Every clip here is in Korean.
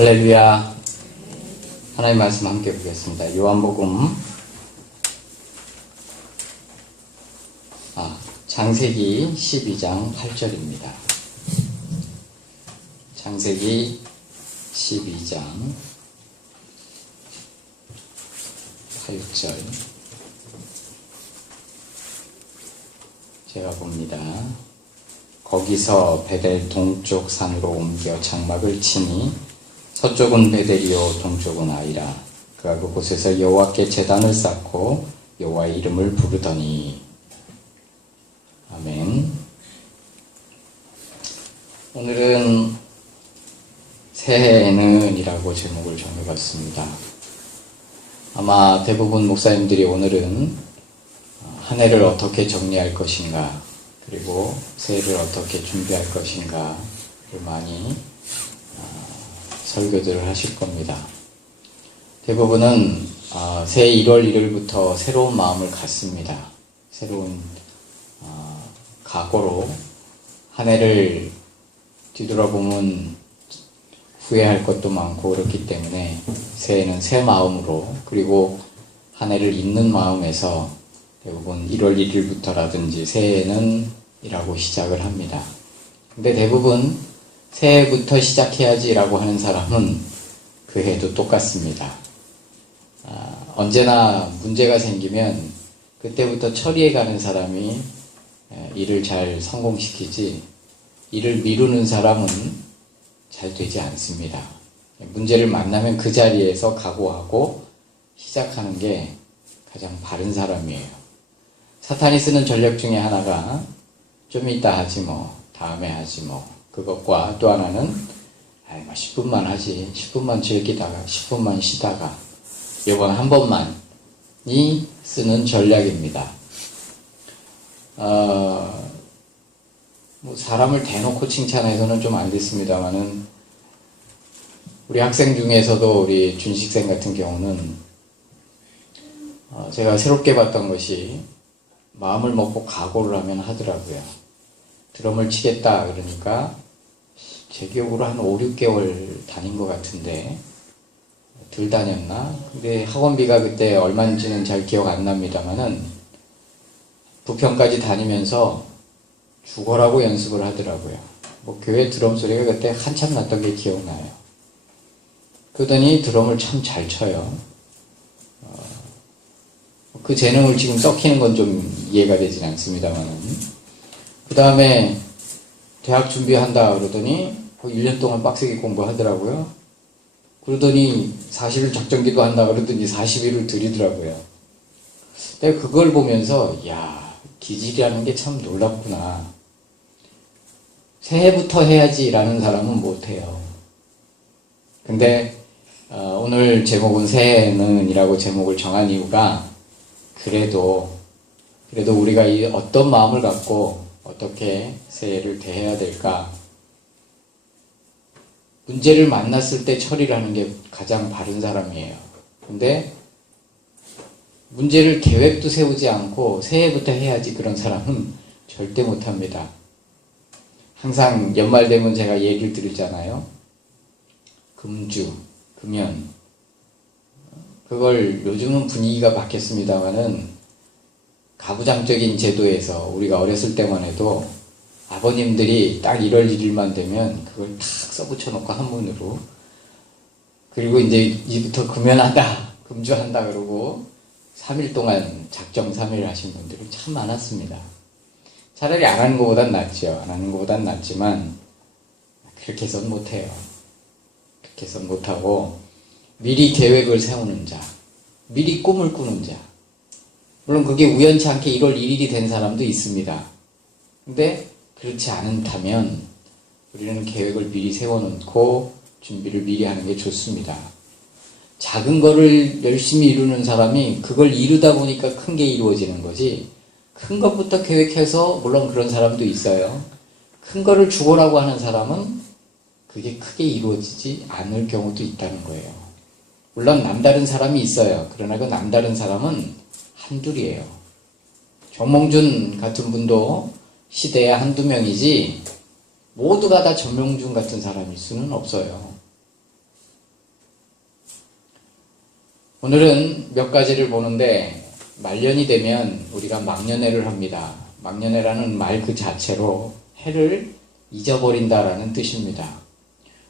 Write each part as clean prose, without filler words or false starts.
할렐루야. 하나님 말씀 함께 보겠습니다. 요한복음 창세기 12장 8절입니다. 창세기 12장 8절 제가 봅니다. 거기서 베델 동쪽 산으로 옮겨 장막을 치니 서쪽은 베델이요 동쪽은 아이라. 그가 그곳에서 여호와께 제단을 쌓고 여호와의 이름을 부르더니. 아멘. 오늘은 새해에는 이라고 제목을 정해봤습니다. 아마 대부분 목사님들이 오늘은 한 해를 어떻게 정리할 것인가, 그리고 새해를 어떻게 준비할 것인가를 많이 설교들을 하실 겁니다. 대부분은 새해 1월 1일부터 새로운 마음을 갖습니다. 새로운 각오로 한 해를 뒤돌아보면 후회할 것도 많고 그렇기 때문에 새해는 새 마음으로, 그리고 한 해를 잊는 마음에서 대부분 1월 1일부터라든지 새해에는 이라고 시작을 합니다. 근데 대부분 새해부터 시작해야지라고 하는 사람은 그 해도 똑같습니다. 언제나 문제가 생기면 그때부터 처리해 가는 사람이 일을 잘 성공시키지, 일을 미루는 사람은 잘 되지 않습니다. 문제를 만나면 그 자리에서 각오하고 시작하는 게 가장 바른 사람이에요. 사탄이 쓰는 전략 중에 하나가 좀 이따 하지 뭐, 다음에 하지 뭐, 그것과 또 하나는 10분만 하지, 10분만 즐기다가 10분만 쉬다가 이번 한 번만이 쓰는 전략입니다. 사람을 대놓고 칭찬해서는 좀 안 됐습니다만은, 우리 학생 중에서도 우리 준식생 같은 경우는 제가 새롭게 봤던 것이, 마음을 먹고 각오를 하면 하더라고요. 드럼을 치겠다 그러니까 제 기억으로 한 5, 6개월 다닌 것 같은데, 덜 다녔나? 근데 학원비가 그때 얼마인지는 잘 기억 안 납니다만은 부평까지 다니면서 죽어라고 연습을 하더라고요. 교회 드럼 소리가 그때 한참 났던 게 기억나요. 그러더니 드럼을 참 잘 쳐요. 그 재능을 지금 썩히는 건 좀 이해가 되진 않습니다만은, 그 다음에 대학 준비한다 그러더니 1년 동안 빡세게 공부하더라고요. 그러더니 40일 작정기도 한다 그러더니 40일을 들이더라고요. 내가 그걸 보면서 기질이라는 게 참 놀랍구나. 새해부터 해야지라는 사람은 못해요. 근데 오늘 제목은 새해는 이라고 제목을 정한 이유가, 그래도 우리가 이 어떤 마음을 갖고 어떻게 새해를 대해야 될까? 문제를 만났을 때 처리를 하는 게 가장 바른 사람이에요. 근데 문제를 계획도 세우지 않고 새해부터 해야지 그런 사람은 절대 못합니다. 항상 연말 되면 제가 얘기를 드리잖아요. 금주, 금연. 그걸 요즘은 분위기가 바뀌었습니다만은, 가부장적인 제도에서 우리가 어렸을 때만 해도 아버님들이 딱 1월 1일만 되면 그걸 탁 써붙여 놓고 한문으로, 그리고 이제부터 금연한다, 금주한다 그러고 3일 동안 작정 3일 하신 분들이 참 많았습니다. 차라리 안 하는 것보단 낫죠. 안 하는 것보단 낫지만 그렇게 해서는 못해요. 그렇게 해서는 못하고, 미리 계획을 세우는 자, 미리 꿈을 꾸는 자, 물론 그게 우연치 않게 1월 1일이 된 사람도 있습니다. 근데 그렇지 않다면 우리는 계획을 미리 세워놓고 준비를 미리 하는 게 좋습니다. 작은 거를 열심히 이루는 사람이 그걸 이루다 보니까 큰 게 이루어지는 거지, 큰 것부터 계획해서, 물론 그런 사람도 있어요. 큰 거를 죽어라고 하는 사람은 그게 크게 이루어지지 않을 경우도 있다는 거예요. 물론 남다른 사람이 있어요. 그러나 그 남다른 사람은 한둘이에요. 정몽준 같은 분도 시대에 한두 명이지 모두가 다 정몽준 같은 사람일 수는 없어요. 오늘은 몇 가지를 보는데 말년이 되면 우리가 막년회를 합니다. 막년회라는 말 그 자체로 해를 잊어버린다라는 뜻입니다.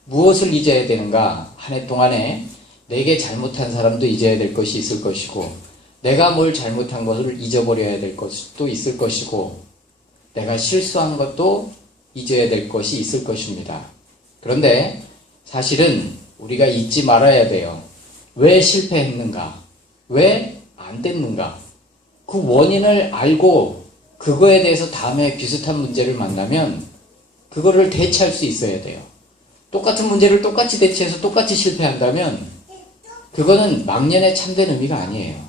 무엇을 잊어야 되는가? 한 해 동안에 내게 잘못한 사람도 잊어야 될 것이 있을 것이고, 내가 뭘 잘못한 것을 잊어버려야 될 것도 있을 것이고, 내가 실수한 것도 잊어야 될 것이 있을 것입니다. 그런데 사실은 우리가 잊지 말아야 돼요. 왜 실패했는가? 왜 안 됐는가? 그 원인을 알고 그거에 대해서 다음에 비슷한 문제를 만나면 그거를 대체할 수 있어야 돼요. 똑같은 문제를 똑같이 대체해서 똑같이 실패한다면 그거는 막년에 참된 의미가 아니에요.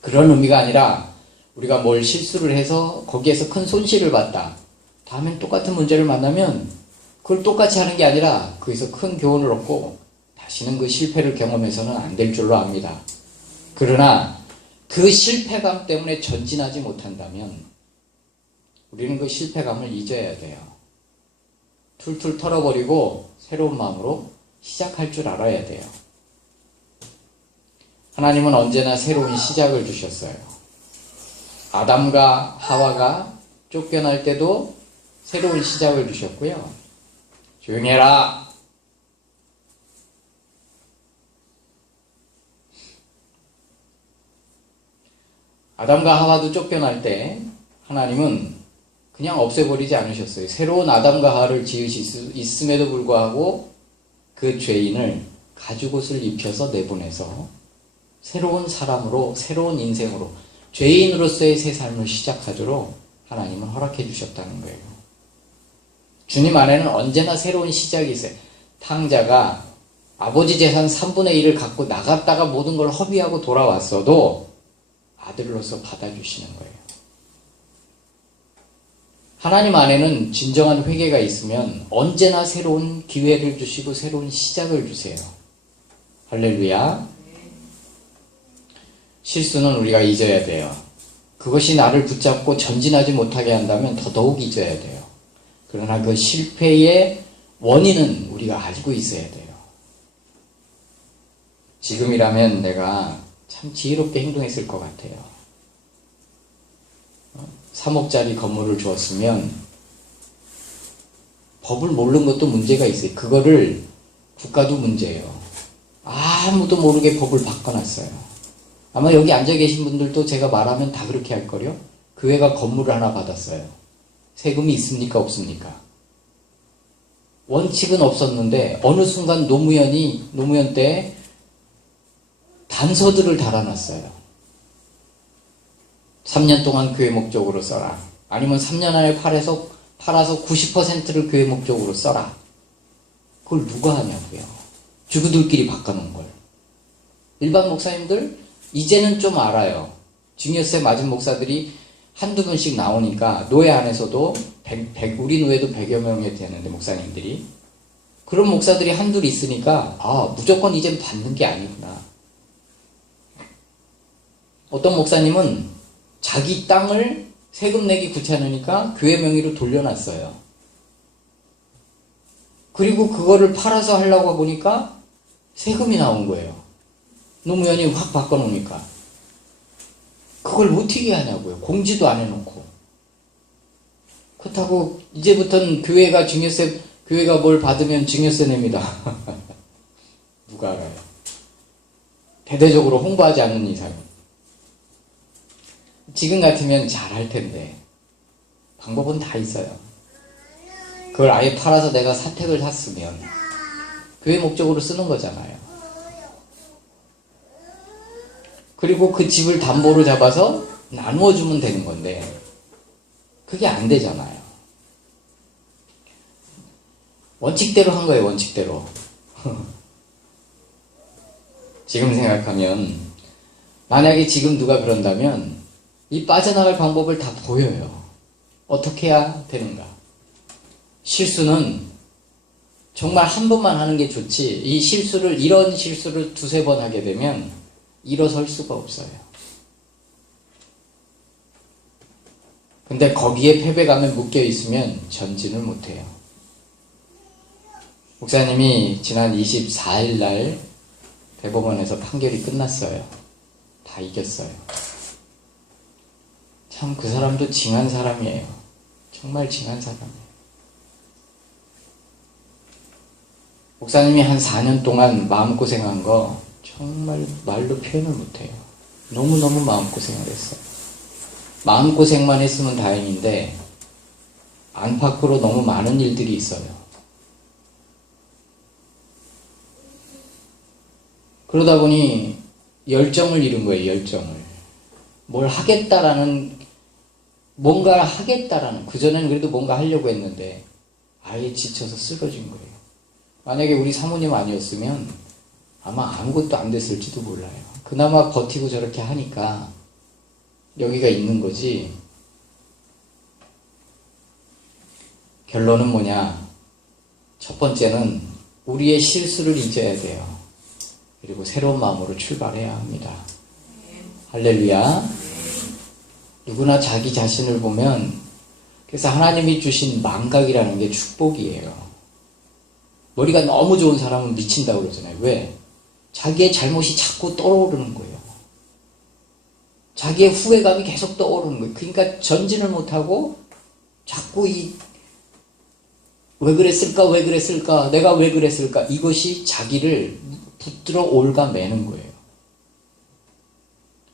그런 의미가 아니라 우리가 뭘 실수를 해서 거기에서 큰 손실을 봤다. 다음엔 똑같은 문제를 만나면 그걸 똑같이 하는 게 아니라 거기서 큰 교훈을 얻고 다시는 그 실패를 경험해서는 안 될 줄로 압니다. 그러나 그 실패감 때문에 전진하지 못한다면 우리는 그 실패감을 잊어야 돼요. 툴툴 털어버리고 새로운 마음으로 시작할 줄 알아야 돼요. 하나님은 언제나 새로운 시작을 주셨어요. 아담과 하와가 쫓겨날 때도 새로운 시작을 주셨고요. 조용히 해라. 아담과 하와도 쫓겨날 때 하나님은 그냥 없애버리지 않으셨어요. 새로운 아담과 하와를 지으실 수 있음에도 불구하고 그 죄인을 가죽옷을 입혀서 내보내서 새로운 사람으로, 새로운 인생으로, 죄인으로서의 새 삶을 시작하도록 하나님은 허락해 주셨다는 거예요. 주님 안에는 언제나 새로운 시작이 있어요. 탕자가 아버지 재산 3분의 1을 갖고 나갔다가 모든 걸 허비하고 돌아왔어도 아들로서 받아주시는 거예요. 하나님 안에는 진정한 회개가 있으면 언제나 새로운 기회를 주시고 새로운 시작을 주세요. 할렐루야. 실수는 우리가 잊어야 돼요. 그것이 나를 붙잡고 전진하지 못하게 한다면 더더욱 잊어야 돼요. 그러나 그 실패의 원인은 우리가 알고 있어야 돼요. 지금이라면 내가 참 지혜롭게 행동했을 것 같아요. 3억짜리 건물을 주었으면 법을 모르는 것도 문제가 있어요. 그거를 국가도 문제예요. 아무도 모르게 법을 바꿔놨어요. 아마 여기 앉아 계신 분들도 제가 말하면 다 그렇게 할 거요. 교회가 건물을 하나 받았어요. 세금이 있습니까? 없습니까? 원칙은 없었는데 어느 순간 노무현 때 단서들을 달아놨어요. 3년 동안 교회 목적으로 써라. 아니면 3년 안에 팔아서 90%를 교회 목적으로 써라. 그걸 누가 하냐고요. 주부들끼리 바꿔놓은 걸. 일반 목사님들 이제는 좀 알아요. 증여세 맞은 목사들이 한두 분씩 나오니까 노예 안에서도 우리 노예도 100여 명이 되는데 목사님들이 그런 목사들이 한둘 있으니까 무조건 이젠 받는 게 아니구나. 어떤 목사님은 자기 땅을 세금 내기 귀찮으니까 교회 명의로 돌려놨어요. 그리고 그거를 팔아서 하려고 보니까 세금이 나온 거예요. 노무현이 확 바꿔놓으니까. 그걸 어떻게 하냐고요. 공지도 안 해놓고. 그렇다고 이제부터는 교회가 뭘 받으면 증여세 냅니다. 누가 알아요. 대대적으로 홍보하지 않는 이상. 지금 같으면 잘할 텐데 방법은 다 있어요. 그걸 아예 팔아서 내가 사택을 샀으면 교회 목적으로 쓰는 거잖아요. 그리고 그 집을 담보로 잡아서 나누어 주면 되는 건데 그게 안 되잖아요. 원칙대로 한 거예요. 원칙대로. 지금 생각하면 만약에 지금 누가 그런다면 이 빠져나갈 방법을 다 보여요. 어떻게 해야 되는가. 실수는 정말 한 번만 하는 게 좋지 이런 실수를 두세 번 하게 되면 일어설 수가 없어요. 근데 거기에 패배감에 묶여 있으면 전진을 못해요. 목사님이 지난 24일 날 대법원에서 판결이 끝났어요. 다 이겼어요. 참 그 사람도 징한 사람이에요. 정말 징한 사람이에요. 목사님이 한 4년 동안 마음고생한 거 정말 말로 표현을 못해요. 너무너무 마음고생을 했어요. 마음고생만 했으면 다행인데 안팎으로 너무 많은 일들이 있어요. 그러다 보니 열정을 잃은 거예요. 열정을. 뭘 하겠다라는, 뭔가 하겠다라는, 그전에는 그래도 뭔가 하려고 했는데 아예 지쳐서 쓰러진 거예요. 만약에 우리 사모님 아니었으면 아마 아무것도 안 됐을지도 몰라요. 그나마 버티고 저렇게 하니까 여기가 있는 거지. 결론은 뭐냐? 첫 번째는 우리의 실수를 잊어야 돼요. 그리고 새로운 마음으로 출발해야 합니다. 할렐루야. 누구나 자기 자신을 보면, 그래서 하나님이 주신 망각이라는 게 축복이에요. 머리가 너무 좋은 사람은 미친다고 그러잖아요. 왜? 자기의 잘못이 자꾸 떠오르는 거예요. 자기의 후회감이 계속 떠오르는 거예요. 그러니까 전진을 못하고 자꾸 왜 그랬을까, 내가 왜 그랬을까, 이것이 자기를 붙들어 올가매는 거예요.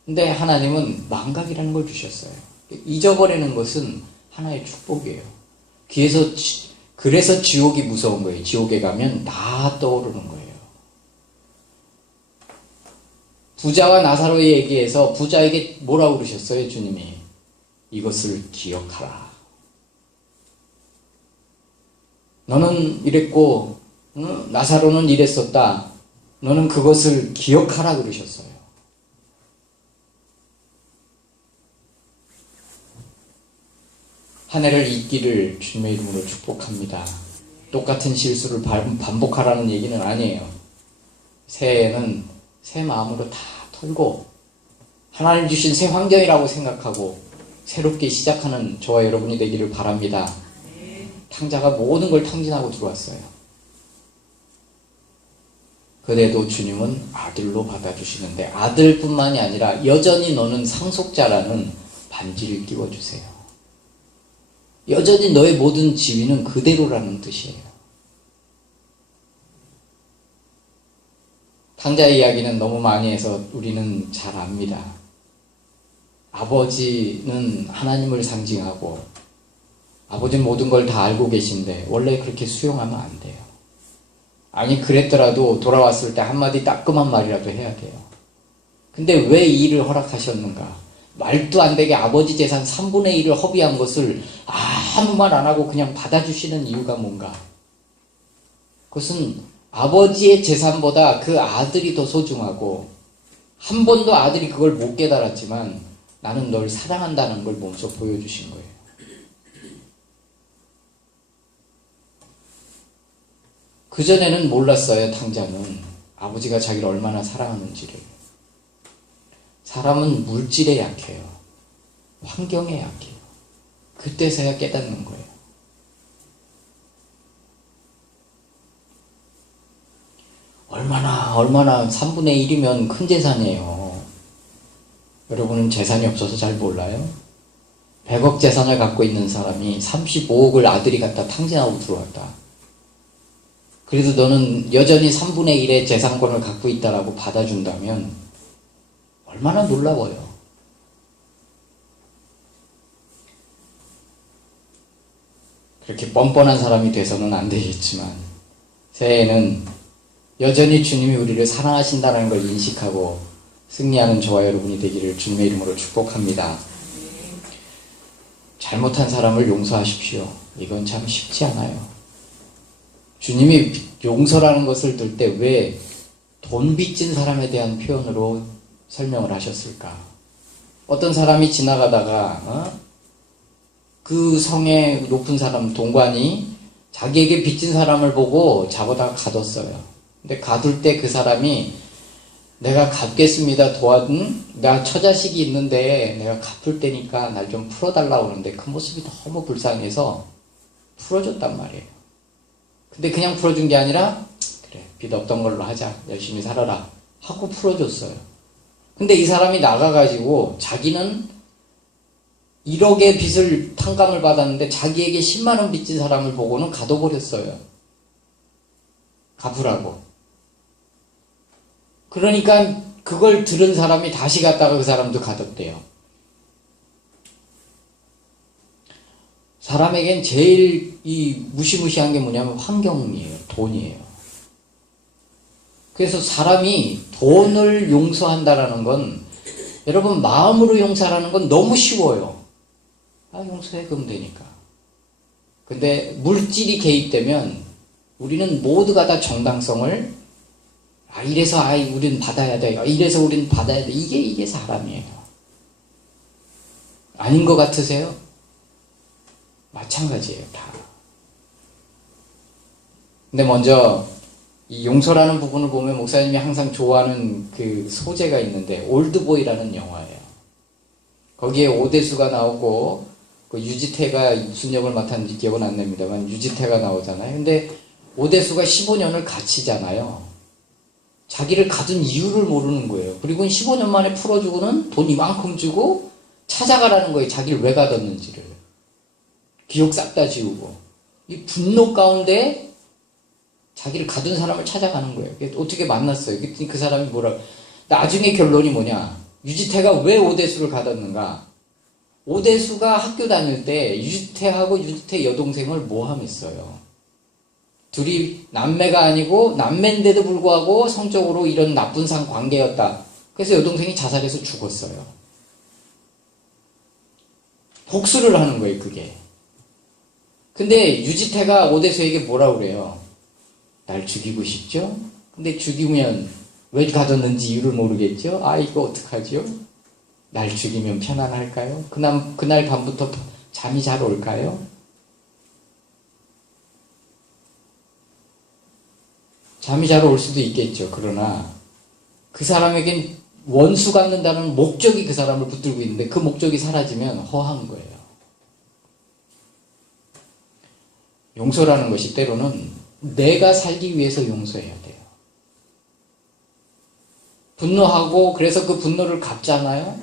근데 하나님은 망각이라는 걸 주셨어요. 잊어버리는 것은 하나의 축복이에요. 그래서 지옥이 무서운 거예요. 지옥에 가면 다 떠오르는 거예요. 부자와 나사로의 얘기에서 부자에게 뭐라고 그러셨어요? 주님이 이것을 기억하라. 너는 이랬고 나사로는 이랬었다. 너는 그것을 기억하라 그러셨어요. 한 해를 잊기를 주님의 이름으로 축복합니다. 똑같은 실수를 반복하라는 얘기는 아니에요. 새해에는 새 마음으로 다 털고 하나님 주신 새 환경이라고 생각하고 새롭게 시작하는 저와 여러분이 되기를 바랍니다. 탕자가 모든 걸 탕진하고 들어왔어요. 그래도 주님은 아들로 받아주시는데 아들뿐만이 아니라 여전히 너는 상속자라는 반지를 끼워주세요. 여전히 너의 모든 지위는 그대로라는 뜻이에요. 탕자의 이야기는 너무 많이 해서 우리는 잘 압니다. 아버지는 하나님을 상징하고 아버지는 모든 걸 다 알고 계신데 원래 그렇게 수용하면 안 돼요. 아니 그랬더라도 돌아왔을 때 한마디 따끔한 말이라도 해야 돼요. 근데 왜 이 일을 허락하셨는가? 말도 안 되게 아버지 재산 3분의 1을 허비한 것을 아무 말 안 하고 그냥 받아주시는 이유가 뭔가? 그것은 아버지의 재산보다 그 아들이 더 소중하고 한 번도 아들이 그걸 못 깨달았지만 나는 널 사랑한다는 걸 몸소 보여주신 거예요. 그전에는 몰랐어요. 탕자는 아버지가 자기를 얼마나 사랑하는지를. 사람은 물질에 약해요. 환경에 약해요. 그때서야 깨닫는 거예요. 얼마나 3분의 1이면 큰 재산이에요. 여러분은 재산이 없어서 잘 몰라요? 100억 재산을 갖고 있는 사람이 35억을 아들이 갖다 탕진하고 들어왔다. 그래도 너는 여전히 3분의 1의 재산권을 갖고 있다라고 받아준다면 얼마나 놀라워요. 그렇게 뻔뻔한 사람이 돼서는 안 되겠지만 새해에는 여전히 주님이 우리를 사랑하신다는 걸 인식하고 승리하는 저와 여러분이 되기를 주님의 이름으로 축복합니다. 잘못한 사람을 용서하십시오. 이건 참 쉽지 않아요. 주님이 용서라는 것을 들 때 왜 돈 빚진 사람에 대한 표현으로 설명을 하셨을까? 어떤 사람이 지나가다가 그 성의 높은 사람 동관이 자기에게 빚진 사람을 보고 잡아다가 가뒀어요. 근데 가둘 때 그 사람이 내가 갚겠습니다. 나 처자식이 있는데 내가 갚을 때니까 날 좀 풀어달라고 하는데 그 모습이 너무 불쌍해서 풀어줬단 말이에요. 근데 그냥 풀어준 게 아니라 그래 빚 없던 걸로 하자. 열심히 살아라. 하고 풀어줬어요. 근데 이 사람이 나가가지고 자기는 1억의 빚을 탕감을 받았는데 자기에게 10만 원 빚진 사람을 보고는 가둬버렸어요. 갚으라고. 그러니까 그걸 들은 사람이 다시 갔다가 그 사람도 가뒀대요. 사람에겐 제일 이 무시무시한 게 뭐냐면 환경이에요. 돈이에요. 그래서 사람이 돈을 용서한다라는 건, 여러분 마음으로 용서하라는 건 너무 쉬워요. 용서해 그럼 되니까. 근데 물질이 개입되면 우리는 모두가 다 정당성을 이래서 우리는 받아야 돼. 이래서 우리는 받아야 돼. 이게 사람이에요. 아닌 것 같으세요? 마찬가지예요, 다. 근데 먼저 이 용서라는 부분을 보면 목사님이 항상 좋아하는 그 소재가 있는데 올드보이라는 영화예요. 거기에 오대수가 나오고 그 유지태가 무슨 역을 맡았는지 기억은 안 납니다만 유지태가 나오잖아요. 근데 오대수가 15년을 갇히잖아요. 자기를 가둔 이유를 모르는 거예요. 그리고 15년 만에 풀어주고는 돈 이만큼 주고 찾아가라는 거예요. 자기를 왜 가뒀는지를. 기억 싹 다 지우고. 이 분노 가운데 자기를 가둔 사람을 찾아가는 거예요. 어떻게 만났어요. 그랬더니 그 사람이 나중에 결론이 뭐냐. 유지태가 왜 오대수를 가뒀는가. 오대수가 학교 다닐 때 유지태하고 유지태 여동생을 모함했어요. 둘이 남매가 아니고 남매인데도 불구하고 성적으로 이런 나쁜 관계였다. 그래서 여동생이 자살해서 죽었어요. 복수를 하는 거예요, 그게. 근데 유지태가 오대수에게 뭐라고 그래요? 날 죽이고 싶죠? 근데 죽이면 왜 가뒀는지 이유를 모르겠죠? 이거 어떡하죠? 날 죽이면 편안할까요? 그날 밤부터 잠이 잘 올까요? 잠이 잘 올 수도 있겠죠. 그러나 그 사람에겐 원수 갚는다는 목적이 그 사람을 붙들고 있는데 그 목적이 사라지면 허한 거예요. 용서라는 것이 때로는 내가 살기 위해서 용서해야 돼요. 분노하고 그래서 그 분노를 갚잖아요?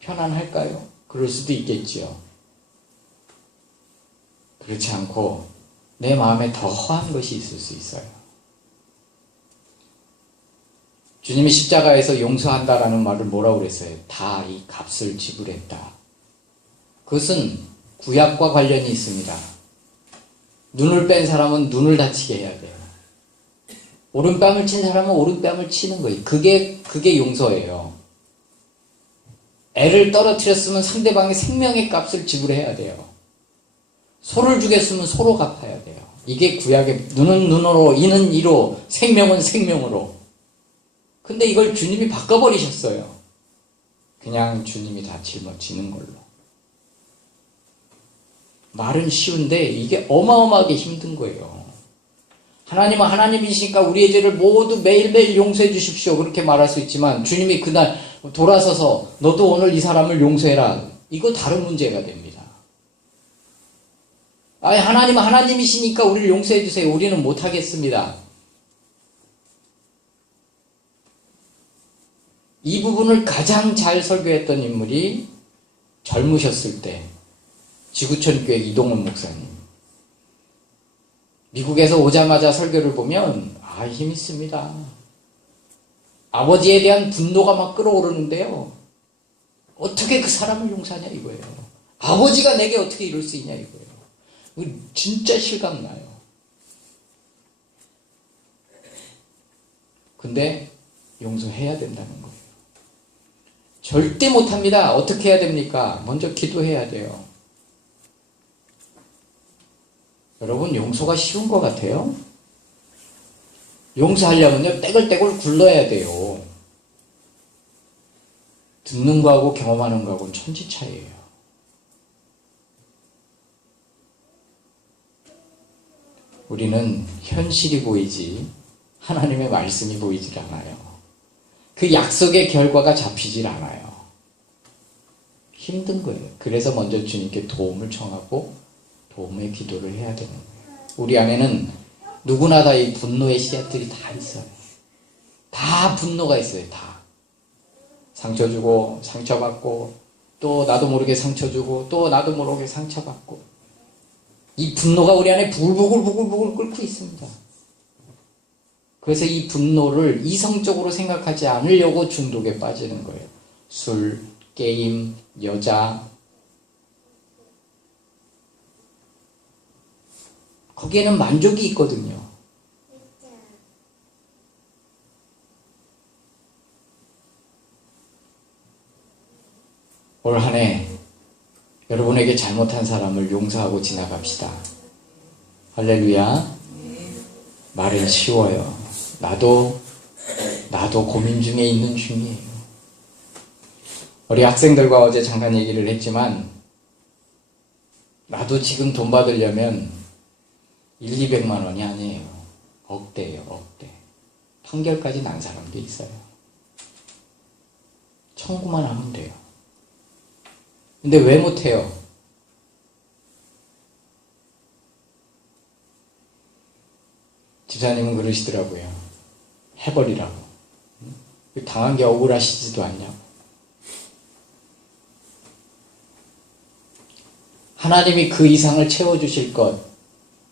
편안할까요? 그럴 수도 있겠죠. 그렇지 않고 내 마음에 더 허한 것이 있을 수 있어요. 주님이 십자가에서 용서한다라는 말을 뭐라고 그랬어요? 다 이 값을 지불했다. 그것은 구약과 관련이 있습니다. 눈을 뺀 사람은 눈을 다치게 해야 돼요. 오른뺨을 친 사람은 오른뺨을 치는 거예요. 그게 용서예요. 애를 떨어뜨렸으면 상대방의 생명의 값을 지불해야 돼요. 소를 죽였으면 소로 갚아야 돼요. 이게 구약의 눈은 눈으로, 이는 이로, 생명은 생명으로. 근데 이걸 주님이 바꿔버리셨어요. 그냥 주님이 다 짊어지는 걸로. 말은 쉬운데 이게 어마어마하게 힘든 거예요. 하나님은 하나님이시니까 우리의 죄를 모두 매일매일 용서해 주십시오. 그렇게 말할 수 있지만 주님이 그날 돌아서서 너도 오늘 이 사람을 용서해라. 이거 다른 문제가 됩니다. 하나님은 하나님이시니까 우리를 용서해 주세요. 우리는 못하겠습니다. 이 부분을 가장 잘 설교했던 인물이 젊으셨을 때 지구촌교회 이동원 목사님. 미국에서 오자마자 설교를 보면 힘이 있습니다. 아버지에 대한 분노가 막 끓어오르는데요. 어떻게 그 사람을 용서하냐 이거예요. 아버지가 내게 어떻게 이럴 수 있냐 이거예요. 진짜 실감나요. 근데 용서해야 된다는 거예요. 절대 못합니다. 어떻게 해야 됩니까? 먼저 기도해야 돼요. 여러분 용서가 쉬운 것 같아요? 용서하려면요 떼굴떼굴 굴러야 돼요. 듣는 거하고 경험하는 거하고는 천지 차이예요. 우리는 현실이 보이지 하나님의 말씀이 보이질 않아요. 그 약속의 결과가 잡히질 않아요. 힘든 거예요. 그래서 먼저 주님께 도움을 청하고 도움의 기도를 해야 되는 거예요. 우리 안에는 누구나 다 이 분노의 씨앗들이 다 있어요. 다 분노가 있어요. 다. 상처 주고 상처받고 또 나도 모르게 상처 주고 또 나도 모르게 상처받고 이 분노가 우리 안에 부글부글 끓고 있습니다. 그래서 이 분노를 이성적으로 생각하지 않으려고 중독에 빠지는 거예요. 술, 게임, 여자. 거기에는 만족이 있거든요. 올 한 해 여러분에게 잘못한 사람을 용서하고 지나갑시다. 할렐루야. 말은 쉬워요. 나도 고민 중에 있는 중이에요. 우리 학생들과 어제 잠깐 얘기를 했지만 나도 지금 돈 받으려면 200만 원이 아니에요. 억대예요. 억대. 판결까지 난 사람도 있어요. 청구만 하면 돼요. 근데 왜 못해요? 집사님은 그러시더라고요. 해버리라고. 당한 게 억울하시지도 않냐고. 하나님이 그 이상을 채워주실 것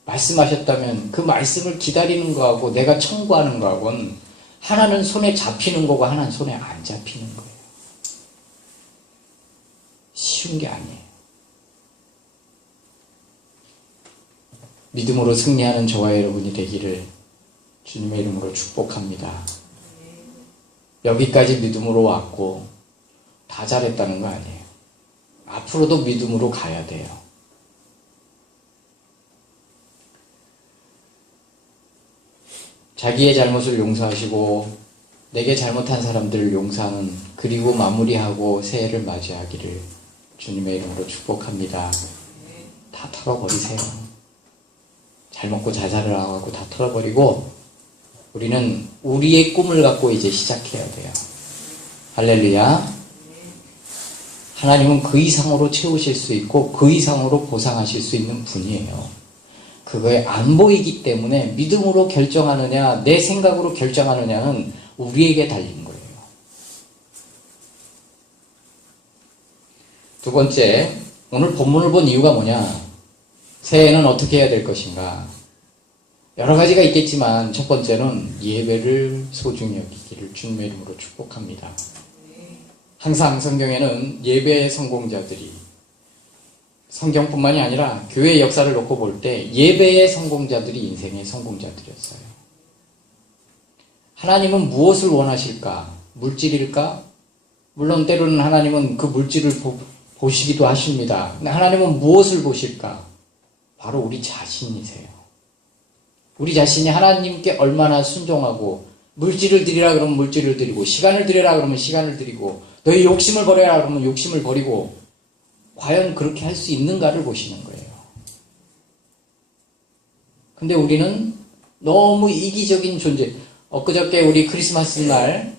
말씀하셨다면 그 말씀을 기다리는 거하고 내가 청구하는 거하고는 하나는 손에 잡히는 거고 하나는 손에 안 잡히는 거예요. 쉬운 게 아니에요. 믿음으로 승리하는 저와 여러분이 되기를 주님의 이름으로 축복합니다. 여기까지 믿음으로 왔고 다 잘했다는 거 아니에요. 앞으로도 믿음으로 가야 돼요. 자기의 잘못을 용서하시고 내게 잘못한 사람들을 용서하는 그리고 마무리하고 새해를 맞이하기를 주님의 이름으로 축복합니다. 다 털어버리세요. 잘 먹고 잘 살으라고 다 털어버리고 우리는 우리의 꿈을 갖고 이제 시작해야 돼요. 할렐루야. 하나님은 그 이상으로 채우실 수 있고 그 이상으로 보상하실 수 있는 분이에요. 그거에 안 보이기 때문에 믿음으로 결정하느냐 내 생각으로 결정하느냐는 우리에게 달린 거예요. 두 번째, 오늘 본문을 본 이유가 뭐냐? 새해에는 어떻게 해야 될 것인가? 여러 가지가 있겠지만 첫 번째는 예배를 소중히 여기기를 주님의 이름으로 축복합니다. 항상 성경에는 예배의 성공자들이 성경뿐만이 아니라 교회의 역사를 놓고 볼 때 예배의 성공자들이 인생의 성공자들이었어요. 하나님은 무엇을 원하실까? 물질일까? 물론 때로는 하나님은 그 물질을 보시기도 하십니다. 근데 하나님은 무엇을 보실까? 바로 우리 자신이세요. 우리 자신이 하나님께 얼마나 순종하고 물질을 드리라 그러면 물질을 드리고 시간을 드리라 그러면 시간을 드리고 너희 욕심을 버려라 그러면 욕심을 버리고 과연 그렇게 할 수 있는가를 보시는 거예요. 근데 우리는 너무 이기적인 존재. 엊그저께 우리 크리스마스 날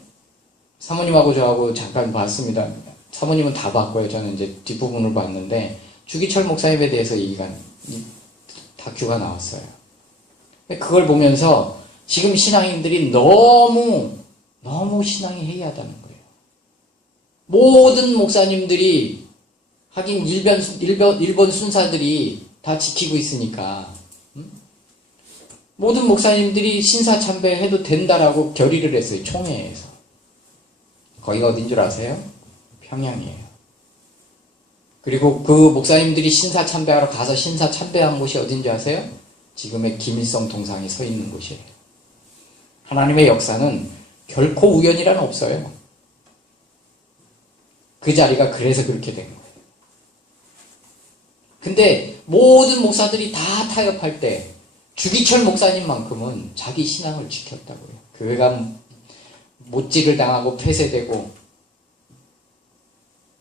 사모님하고 저하고 잠깐 봤습니다. 사모님은 다 봤고요. 저는 이제 뒷부분을 봤는데 주기철 목사님에 대해서 얘기가 다큐가 나왔어요. 그걸 보면서 지금 신앙인들이 너무 신앙이 해이하다는 거예요. 모든 목사님들이 하긴 일본 순사들이 다 지키고 있으니까 모든 목사님들이 신사참배 해도 된다라고 결의를 했어요. 총회에서. 거기가 어딘 줄 아세요? 평양이에요. 그리고 그 목사님들이 신사참배하러 가서 신사참배한 곳이 어딘지 아세요? 지금의 김일성 동상이 서 있는 곳이에요. 하나님의 역사는 결코 우연이란 없어요. 그 자리가 그래서 그렇게 된 거예요. 근데 모든 목사들이 다 타협할 때 주기철 목사님만큼은 자기 신앙을 지켰다고요. 교회가 못질을 당하고 폐쇄되고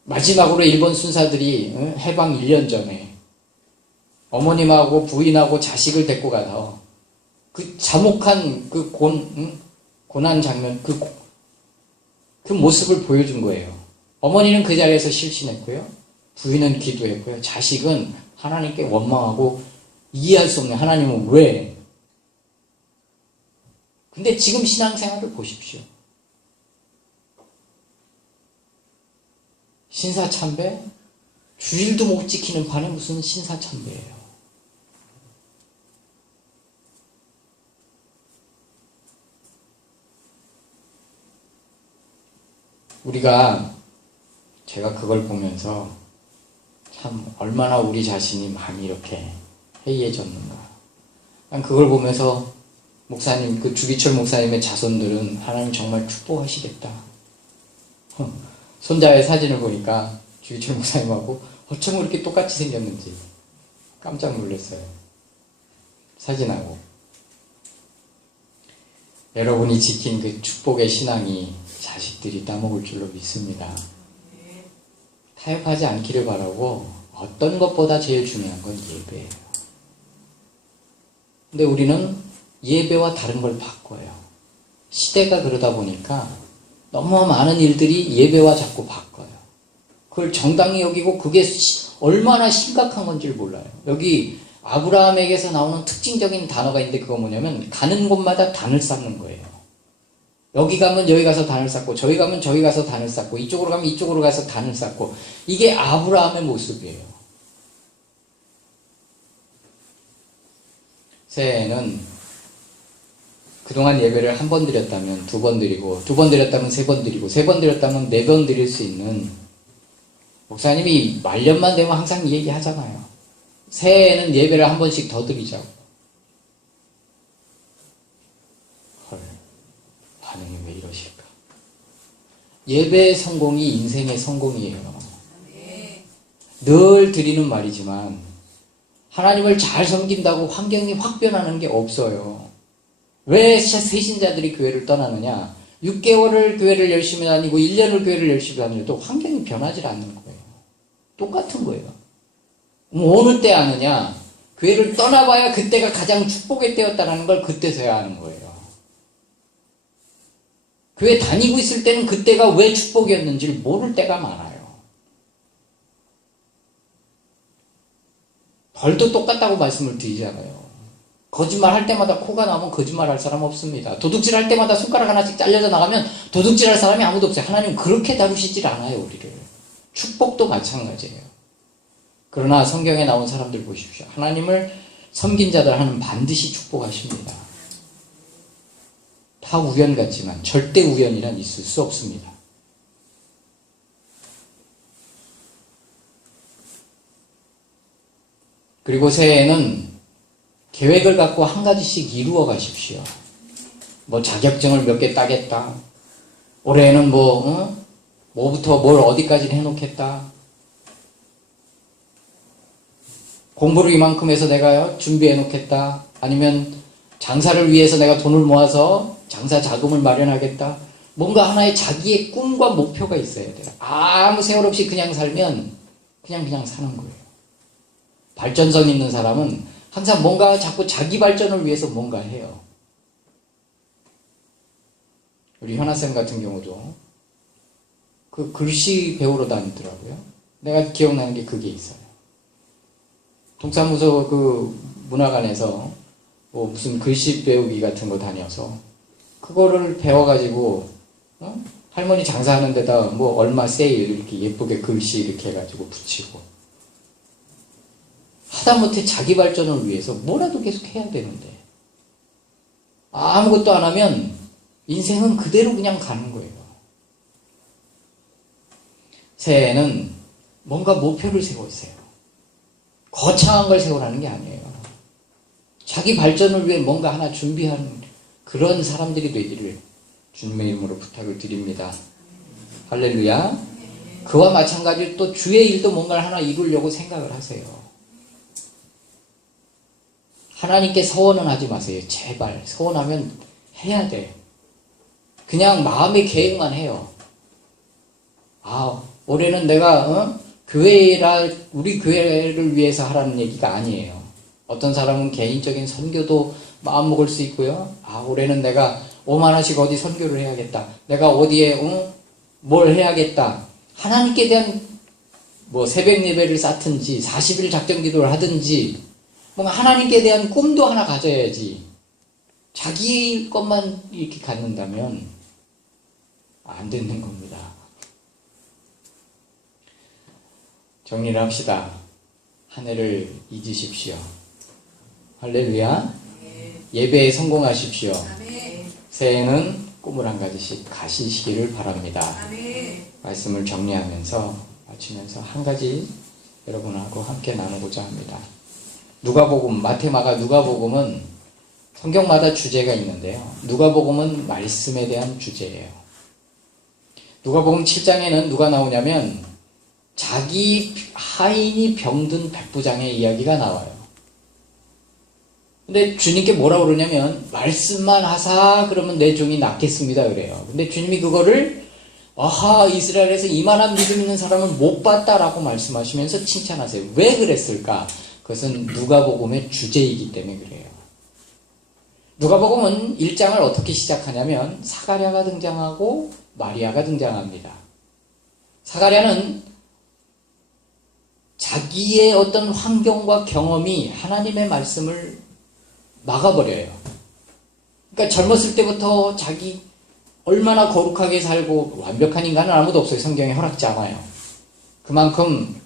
마지막으로 일본 순사들이 해방 1년 전에 어머님하고 부인하고 자식을 데리고 가서 그 참혹한 그 고난 장면 그 모습을 보여준 거예요. 어머니는 그 자리에서 실신했고요. 부인은 기도했고요. 자식은 하나님께 원망하고 이해할 수 없는 하나님은 왜? 근데 지금 신앙생활을 보십시오. 신사참배? 주일도 못 지키는 판에 무슨 신사참배예요. 제가 그걸 보면서 참 얼마나 우리 자신이 많이 이렇게 해이해졌는가. 난 그걸 보면서 목사님, 그 주기철 목사님의 자손들은 하나님 정말 축복하시겠다. 손자의 사진을 보니까 주기철 목사님하고 어쩜 그렇게 똑같이 생겼는지 깜짝 놀랐어요. 사진하고. 여러분이 지킨 그 축복의 신앙이 자식들이 따먹을 줄로 믿습니다. 타협하지 않기를 바라고 어떤 것보다 제일 중요한 건 예배예요. 근데 우리는 예배와 다른 걸 바꿔요. 시대가 그러다 보니까 너무 많은 일들이 예배와 자꾸 바꿔요. 그걸 정당히 여기고 그게 얼마나 심각한 건지를 몰라요. 여기 아브라함에게서 나오는 특징적인 단어가 있는데 그거 뭐냐면 가는 곳마다 단을 쌓는 거예요. 여기 가면 여기 가서 단을 쌓고 저기 가면 저기 가서 단을 쌓고 이쪽으로 가면 이쪽으로 가서 단을 쌓고 이게 아브라함의 모습이에요. 새해에는 그동안 예배를 한 번 드렸다면 두 번 드리고 두 번 드렸다면 세 번 드리고 세 번 드렸다면 네 번 드릴 수 있는 목사님이 말년만 되면 항상 이 얘기 하잖아요. 새해에는 예배를 한 번씩 더 드리자고. 헐, 반응이 왜 이러실까? 예배의 성공이 인생의 성공이에요. 늘 드리는 말이지만 하나님을 잘 섬긴다고 환경이 확 변하는 게 없어요. 왜 새신자들이 교회를 떠나느냐? 6개월을 교회를 열심히 다니고 1년을 교회를 열심히 다녀도 환경이 변하지 않는 거예요. 똑같은 거예요. 어느 때 아느냐? 교회를 떠나봐야 그때가 가장 축복의 때였다는 걸 그때서야 아는 거예요. 교회 다니고 있을 때는 그때가 왜 축복이었는지를 모를 때가 많아요. 벌도 똑같다고 말씀을 드리잖아요. 거짓말 할 때마다 코가 나오면 거짓말 할 사람 없습니다. 도둑질 할 때마다 손가락 하나씩 잘려져 나가면 도둑질 할 사람이 아무도 없어요. 하나님 그렇게 다루시질 않아요, 우리를. 축복도 마찬가지예요. 그러나 성경에 나온 사람들 보십시오. 하나님을 섬긴 자들 하나님 반드시 축복하십니다. 다 우연 같지만 절대 우연이란 있을 수 없습니다. 그리고 새해에는 계획을 갖고 한 가지씩 이루어 가십시오. 뭐 자격증을 몇 개 따겠다. 올해에는 뭐부터 뭘 어디까지 해놓겠다. 공부를 이만큼 해서 내가 준비해 놓겠다. 아니면 장사를 위해서 내가 돈을 모아서 장사 자금을 마련하겠다. 뭔가 하나의 자기의 꿈과 목표가 있어야 돼요. 아무 세월 없이 그냥 살면 그냥 사는 거예요. 발전성 있는 사람은 항상 뭔가 자꾸 자기 발전을 위해서 뭔가 해요. 우리 현아쌤 같은 경우도 그 글씨 배우러 다니더라고요. 내가 기억나는 게 그게 있어요. 동사무소 그 문화관에서 뭐 무슨 글씨 배우기 같은 거 다녀서 그거를 배워가지고 할머니 장사하는 데다 뭐 얼마 세일 이렇게 예쁘게 글씨 이렇게 해가지고 붙이고 하다못해 자기 발전을 위해서 뭐라도 계속 해야 되는데 아무것도 안 하면 인생은 그대로 그냥 가는 거예요. 새해에는 뭔가 목표를 세우세요. 거창한 걸 세우라는 게 아니에요. 자기 발전을 위해 뭔가 하나 준비하는 그런 사람들이 되기를 주님의 이름으로 부탁을 드립니다. 할렐루야. 그와 마찬가지로 또 주의 일도 뭔가를 하나 이루려고 생각을 하세요. 하나님께 서원은 하지 마세요. 제발 서원하면 해야 돼. 그냥 마음의 계획만 해요. 올해는 내가 우리 교회를 위해서 하라는 얘기가 아니에요. 어떤 사람은 개인적인 선교도 마음먹을 수 있고요. 올해는 내가 5만 원씩 어디 선교를 해야겠다. 내가 어디에 뭘 해야겠다. 하나님께 대한 뭐 새벽 예배를 쌓든지 40일 작정 기도를 하든지 뭔가 하나님께 대한 꿈도 하나 가져야지. 자기 것만 이렇게 갖는다면 안 되는 겁니다. 정리를 합시다. 한 해를 잊으십시오. 할렐루야. 예배에 성공하십시오. 새해에는 꿈을 한 가지씩 가시시기를 바랍니다. 말씀을 정리하면서 마치면서 한 가지 여러분하고 함께 나누고자 합니다. 누가복음, 마태, 마가, 누가복음은 성경마다 주제가 있는데요. 누가복음은 말씀에 대한 주제예요. 누가복음 7장에는 누가 나오냐면 자기 하인이 병든 백부장의 이야기가 나와요. 근데 주님께 뭐라 그러냐면 말씀만 하사 그러면 내 종이 낫겠습니다 그래요. 근데 주님이 그거를 아하 이스라엘에서 이만한 믿음 있는 사람은 못 봤다라고 말씀하시면서 칭찬하세요. 왜 그랬을까? 그것은 누가복음의 주제이기 때문에 그래요. 누가복음은 1장을 어떻게 시작하냐면 사가랴가 등장하고 마리아가 등장합니다. 사가랴는 자기의 어떤 환경과 경험이 하나님의 말씀을 막아버려요. 그러니까 젊었을 때부터 자기 얼마나 거룩하게 살고 완벽한 인간은 아무도 없어요. 성경에 허락지 않아요. 그만큼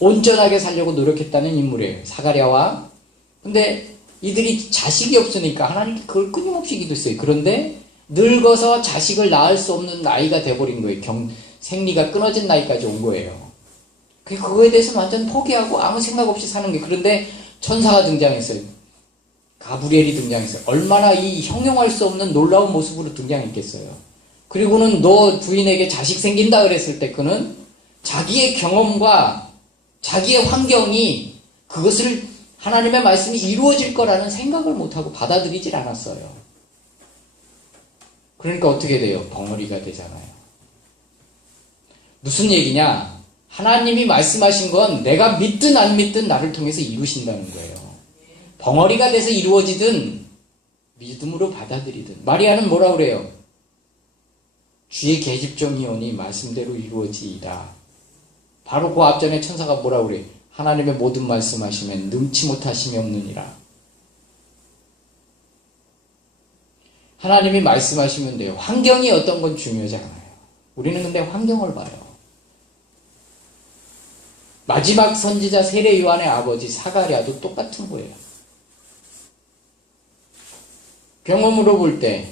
온전하게 살려고 노력했다는 인물이에요. 사가랴와. 근데 이들이 자식이 없으니까 하나님께 그걸 끊임없이 기도했어요. 그런데 늙어서 자식을 낳을 수 없는 나이가 돼버린 거예요. 생리가 끊어진 나이까지 온 거예요. 그거에 대해서 완전 포기하고 아무 생각 없이 사는 게. 그런데 천사가 등장했어요. 가브리엘이 등장했어요. 얼마나 이 형용할 수 없는 놀라운 모습으로 등장했겠어요. 그리고는 너 부인에게 자식 생긴다 그랬을 때 그는 자기의 경험과 자기의 환경이 그것을 하나님의 말씀이 이루어질 거라는 생각을 못하고 받아들이질 않았어요. 그러니까 어떻게 돼요? 벙어리가 되잖아요. 무슨 얘기냐? 하나님이 말씀하신 건 내가 믿든 안 믿든 나를 통해서 이루신다는 거예요. 벙어리가 돼서 이루어지든 믿음으로 받아들이든. 마리아는 뭐라 그래요? 주의 계집종이오니 말씀대로 이루어지이다. 바로 그 앞전에 천사가 뭐라 그래? 하나님의 모든 말씀하시면 능치 못하심이 없느니라. 하나님이 말씀하시면 돼요. 환경이 어떤 건 중요하지 않아요. 우리는 근데 환경을 봐요. 마지막 선지자 세례 요한의 아버지 사가랴도 똑같은 거예요. 경험으로 볼 때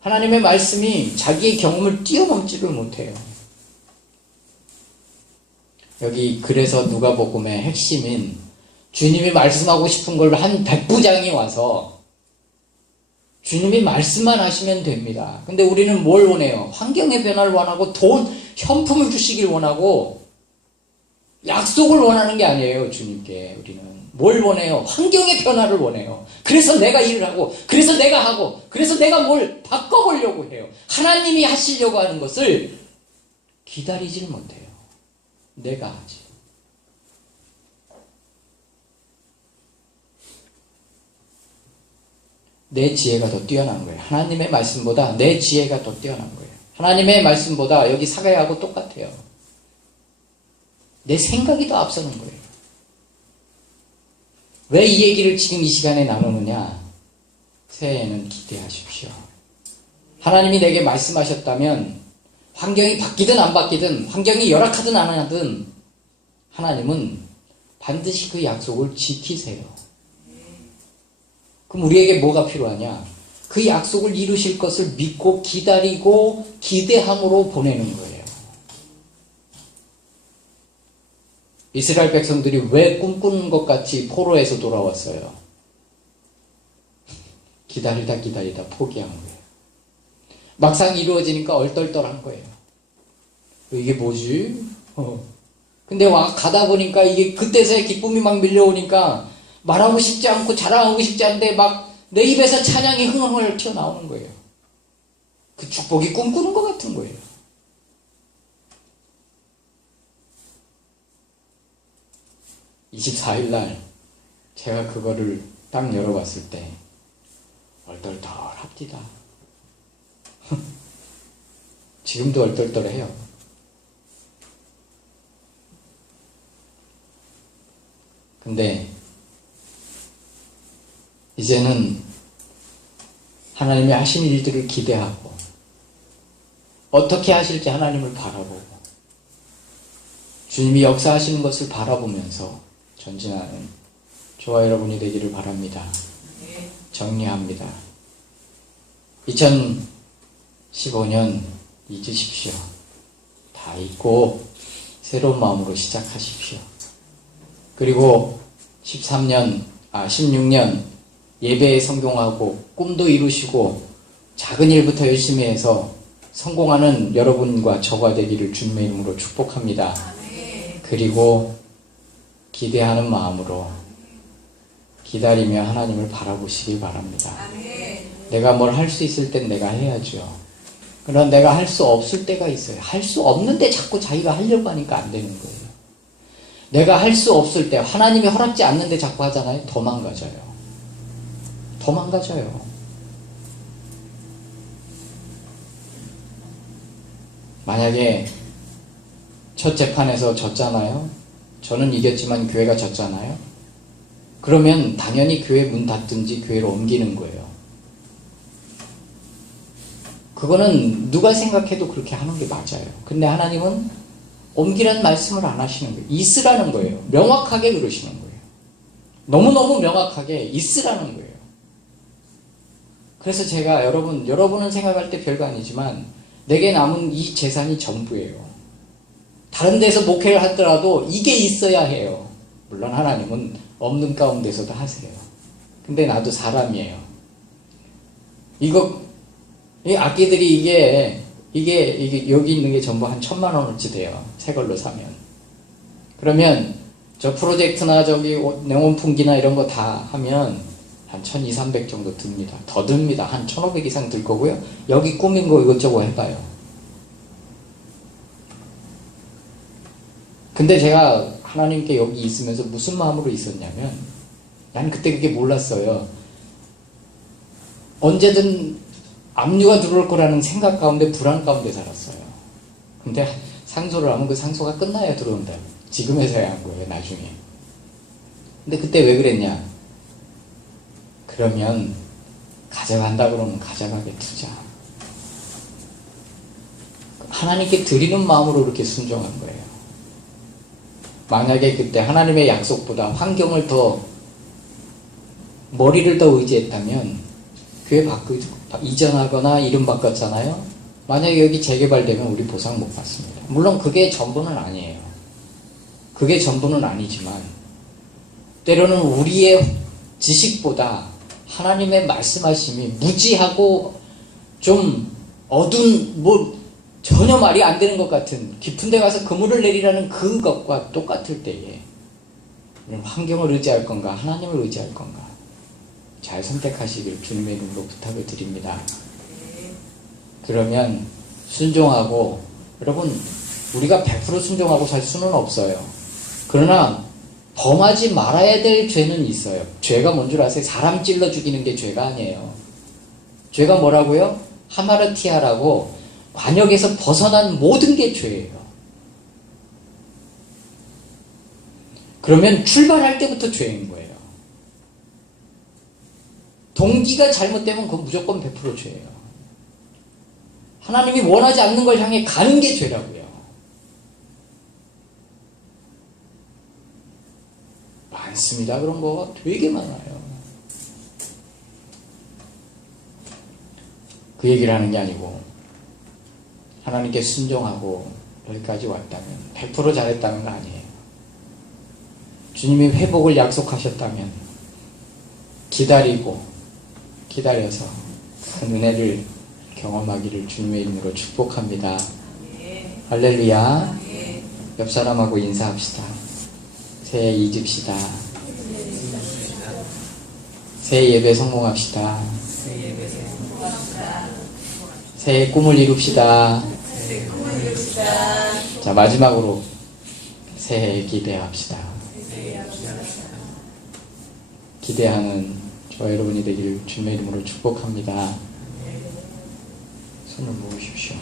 하나님의 말씀이 자기의 경험을 뛰어넘지를 못해요. 여기 그래서 누가복음의 핵심인 주님이 말씀하고 싶은 걸 한 백부장이 와서 주님이 말씀만 하시면 됩니다. 근데 우리는 뭘 원해요? 환경의 변화를 원하고 현품을 주시길 원하고 약속을 원하는 게 아니에요. 주님께 우리는 뭘 원해요? 환경의 변화를 원해요. 그래서 내가 일을 하고 그래서 내가 하고 그래서 내가 뭘 바꿔보려고 해요. 하나님이 하시려고 하는 것을 기다리질 못해요. 내가 하지. 내 지혜가 더 뛰어난 거예요. 하나님의 말씀보다 내 지혜가 더 뛰어난 거예요. 하나님의 말씀보다 여기 사가랴하고 똑같아요. 내 생각이 더 앞서는 거예요. 왜 이 얘기를 지금 이 시간에 나누느냐? 새해에는 기대하십시오. 하나님이 내게 말씀하셨다면 환경이 바뀌든 안 바뀌든 환경이 열악하든 안 하든 하나님은 반드시 그 약속을 지키세요. 그럼 우리에게 뭐가 필요하냐? 그 약속을 이루실 것을 믿고 기다리고 기대함으로 보내는 거예요. 이스라엘 백성들이 왜 꿈꾸는 것 같이 포로에서 돌아왔어요? 기다리다 포기한 거예요. 막상 이루어지니까 얼떨떨한 거예요. 이게 뭐지? 근데 가다 보니까 이게 그때서야 기쁨이 막 밀려오니까 말하고 싶지 않고 자랑하고 싶지 않은데 막 내 입에서 찬양이 흥얼흥얼 튀어나오는 거예요. 그 축복이 꿈꾸는 것 같은 거예요. (24일날) 제가 그거를 딱 열어봤을 때 얼떨떨합디다. 지금도 얼떨떨해요. 근데 이제는 하나님이 하신 일들을 기대하고 어떻게 하실지 하나님을 바라보고 주님이 역사하시는 것을 바라보면서 전진하는 저와 여러분이 되기를 바랍니다. 정리합니다. 2015년 잊으십시오. 다 잊고 새로운 마음으로 시작하십시오. 그리고 16년 예배에 성공하고 꿈도 이루시고 작은 일부터 열심히 해서 성공하는 여러분과 저가 되기를 주님의 이름으로 축복합니다. 그리고 기대하는 마음으로 기다리며 하나님을 바라보시길 바랍니다. 내가 뭘 할 수 있을 땐 내가 해야죠. 그러나 내가 할 수 없을 때가 있어요. 할 수 없는데 자꾸 자기가 하려고 하니까 안 되는 거예요. 내가 할 수 없을 때, 하나님이 허락지 않는데 자꾸 하잖아요. 더 망가져요. 더 망가져요. 만약에 첫 재판에서 졌잖아요. 저는 이겼지만 교회가 졌잖아요. 그러면 당연히 교회 문 닫든지 교회로 옮기는 거예요. 그거는 누가 생각해도 그렇게 하는 게 맞아요. 근데 하나님은 옮기라는 말씀을 안 하시는 거예요. 있으라는 거예요. 명확하게 그러시는 거예요. 너무너무 명확하게 있으라는 거예요. 그래서 제가 여러분은 생각할 때 별거 아니지만 내게 남은 이 재산이 전부예요. 다른 데서 목회를 하더라도 이게 있어야 해요. 물론 하나님은 없는 가운데서도 하세요. 근데 나도 사람이에요. 이 악기들이 이게 여기 있는 게 전부 한 1,000,000원어치 돼요. 새 걸로 사면. 그러면 저 프로젝트나 저기 냉온풍기나 이런 거 다 하면 한 1,200~1,300 정도 듭니다. 더 듭니다. 한 1,500 이상 들 거고요. 여기 꾸민 거 이것저것 해봐요. 근데 제가 하나님께 여기 있으면서 무슨 마음으로 있었냐면 난 그때 그게 몰랐어요. 언제든 압류가 들어올 거라는 생각 가운데 불안 가운데 살았어요. 근데 상소를 하면 그 상소가 끝나야 들어온다. 지금에서야 한 거예요. 나중에. 근데 그때 왜 그랬냐? 그러면 가져간다 그러면 가져가게 두자. 하나님께 드리는 마음으로 그렇게 순종한 거예요. 만약에 그때 하나님의 약속보다 환경을 더 머리를 더 의지했다면 교회 이전하거나 이름 바꿨잖아요. 만약에 여기 재개발되면 우리 보상 못 받습니다. 물론 그게 전부는 아니에요. 그게 전부는 아니지만 때로는 우리의 지식보다 하나님의 말씀하심이 무지하고 좀 어두운 전혀 말이 안 되는 것 같은 깊은 데 가서 그물을 내리라는 그것과 똑같을 때에 환경을 의지할 건가 하나님을 의지할 건가 잘 선택하시길 주님의 이름으로 부탁을 드립니다. 그러면 순종하고 여러분 우리가 100% 순종하고 살 수는 없어요. 그러나 범하지 말아야 될 죄는 있어요. 죄가 뭔 줄 아세요? 사람 찔러 죽이는 게 죄가 아니에요. 죄가 뭐라고요? 하마르티아라고 관역에서 벗어난 모든 게 죄예요. 그러면 출발할 때부터 죄인 거예요. 동기가 잘못되면 그건 무조건 100% 죄예요. 하나님이 원하지 않는 걸 향해 가는 게 죄라고요. 많습니다. 그런 거 되게 많아요. 그 얘기를 하는 게 아니고 하나님께 순종하고 여기까지 왔다면 100% 잘했다는 거 아니에요. 주님이 회복을 약속하셨다면 기다려서 큰 은혜를 경험하기를 주님의 이름으로 축복합니다. 할렐루야. 옆 사람하고 인사합시다. 새해 잊읍시다. 새해 예배 성공합시다. 새해 꿈을 이룹시다. 자, 마지막으로 새해 기대합시다. 기대하는 저와 여러분이 되기를 주님의 이름으로 축복합니다. 손을 모으십시오.